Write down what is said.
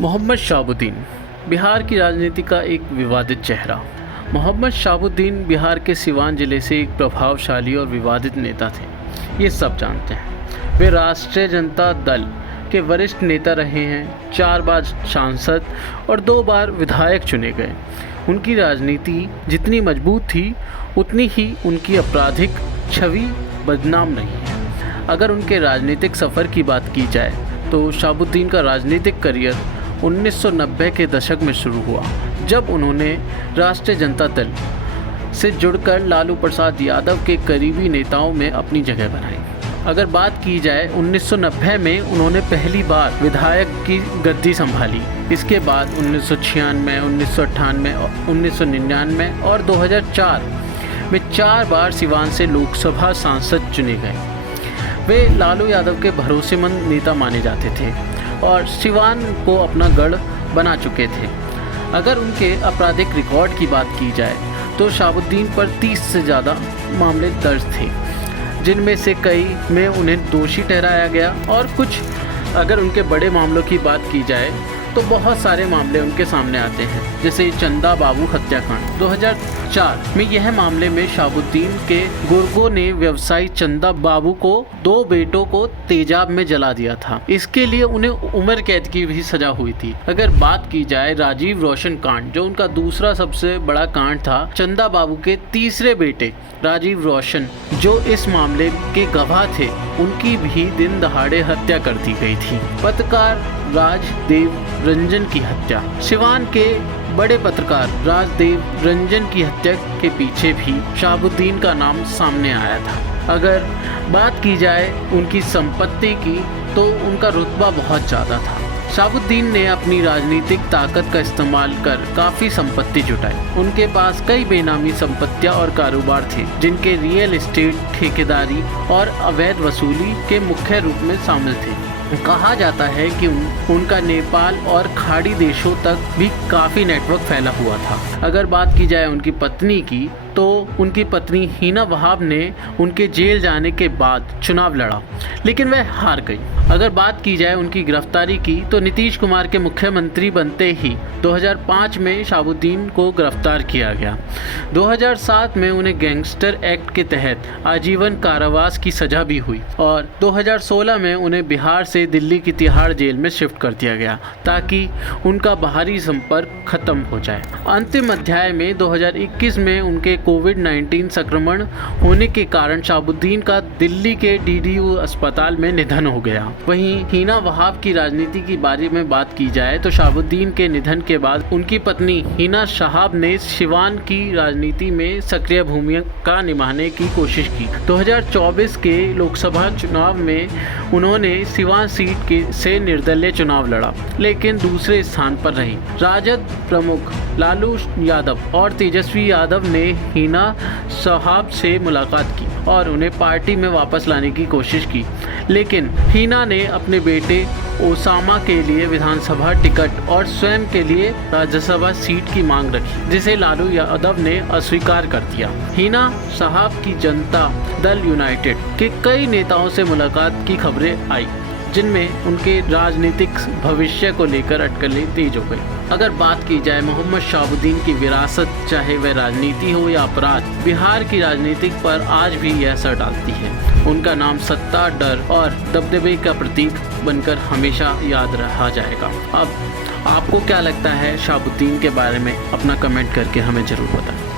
मोहम्मद शहाबुद्दीन बिहार की राजनीति का एक विवादित चेहरा। मोहम्मद शहाबुद्दीन बिहार के सिवान जिले से एक प्रभावशाली और विवादित नेता थे, ये सब जानते हैं। वे राष्ट्रीय जनता दल के वरिष्ठ नेता रहे हैं, 4 बार सांसद और 2 बार विधायक चुने गए। उनकी राजनीति जितनी मजबूत थी उतनी ही उनकी आपराधिक छवि बदनाम रही है। अगर उनके राजनीतिक सफ़र की बात की जाए तो शहाबुद्दीन का राजनीतिक करियर 1990 के दशक में शुरू हुआ, जब उन्होंने राष्ट्रीय जनता दल से जुड़कर लालू प्रसाद यादव के करीबी नेताओं में अपनी जगह बनाई। अगर बात की जाए 1990 में उन्होंने पहली बार विधायक की गद्दी संभाली। इसके बाद 1996, 1998, 1999 और 2004 में 4 बार सिवान से लोकसभा सांसद चुने गए। वे लालू यादव के भरोसेमंद नेता माने जाते थे और सिवान को अपना गढ़ बना चुके थे। अगर उनके आपराधिक रिकॉर्ड की बात की जाए तो शहाबुद्दीन पर 30 से ज़्यादा मामले दर्ज थे, जिनमें से कई में उन्हें दोषी ठहराया गया और कुछ अगर उनके बड़े मामलों की बात की जाए तो बहुत सारे मामले उनके सामने आते हैं, जैसे चंदा बाबू हत्याकांड 2004 में। यह मामले में शहाबुद्दीन के गुर्गों ने व्यवसायी चंदा बाबू को 2 बेटों को तेजाब में जला दिया था। इसके लिए उन्हें उम्र कैद की भी सजा हुई थी। अगर बात की जाए राजीव रोशन कांड, जो उनका दूसरा सबसे बड़ा कांड था, चंदा बाबू के तीसरे बेटे राजीव रोशन जो इस मामले के गवाह थे, उनकी भी दिन दहाड़े हत्या कर दी गई थी। पत्रकार राजदेव रंजन की हत्या, सिवान के बड़े पत्रकार राजदेव रंजन की हत्या के पीछे भी शहाबुद्दीन का नाम सामने आया था। अगर बात की जाए उनकी संपत्ति की तो उनका रुतबा बहुत ज़्यादा था। शहाबुद्दीन ने अपनी राजनीतिक ताकत का इस्तेमाल कर काफ़ी संपत्ति जुटाई। उनके पास कई बेनामी संपत्तियां और कारोबार थे, जिनके रियल एस्टेट, ठेकेदारी और अवैध वसूली के मुख्य रूप में शामिल थे। कहा जाता है कि उनका नेपाल और खाड़ी देशों तक भी काफ़ी नेटवर्क फैला हुआ था। अगर बात की जाए उनकी पत्नी की तो उनकी पत्नी हिना वहाब ने उनके जेल जाने के बाद चुनाव लड़ा, लेकिन वह हार गई। अगर बात की जाए उनकी गिरफ्तारी की तो नीतीश कुमार के मुख्यमंत्री बनते ही 2005 में शहाबुद्दीन को गिरफ्तार किया गया। 2007 में उन्हें गैंगस्टर एक्ट के तहत आजीवन कारावास की सजा भी हुई और 2016 में उन्हें बिहार से दिल्ली की तिहाड़ जेल में शिफ्ट कर दिया गया, ताकि उनका बाहरी संपर्क खत्म हो जाए। अंतिम अध्याय में 2021 में उनके कोविड-19 संक्रमण होने के कारण शहाबुद्दीन का दिल्ली के डीडीयू अस्पताल में निधन हो गया। वहीं हिना वहाब की राजनीति के बारे में बात की जाए तो शहाबुद्दीन के निधन के बाद उनकी पत्नी हिना शहाब ने सिवान की राजनीति में सक्रिय भूमिका निभाने की कोशिश की। 2024 के लोकसभा चुनाव में उन्होंने सिवान सीट से निर्दलीय चुनाव लड़ा, लेकिन दूसरे स्थान पर रही। राजद प्रमुख लालू यादव और तेजस्वी यादव ने हिना शहाब से मुलाकात की और उन्हें पार्टी में वापस लाने की कोशिश की, लेकिन हिना ने अपने बेटे ओसामा के लिए विधानसभा टिकट और स्वयं के लिए राज्यसभा सीट की मांग रखी, जिसे लालू यादव ने अस्वीकार कर दिया। हिना शहाब की जनता दल यूनाइटेड के कई नेताओं से मुलाकात की खबरें आई, जिनमें उनके राजनीतिक भविष्य को लेकर अटकलें तेज हो गई। अगर बात की जाए मोहम्मद शहाबुद्दीन की विरासत, चाहे वह राजनीति हो या अपराध, बिहार की राजनीति पर आज भी यह असर डालती है। उनका नाम सत्ता, डर और दबदबे का प्रतीक बनकर हमेशा याद रहा जाएगा। अब आपको क्या लगता है शहाबुद्दीन के बारे में? अपना कमेंट करके हमें ज़रूर बताएं।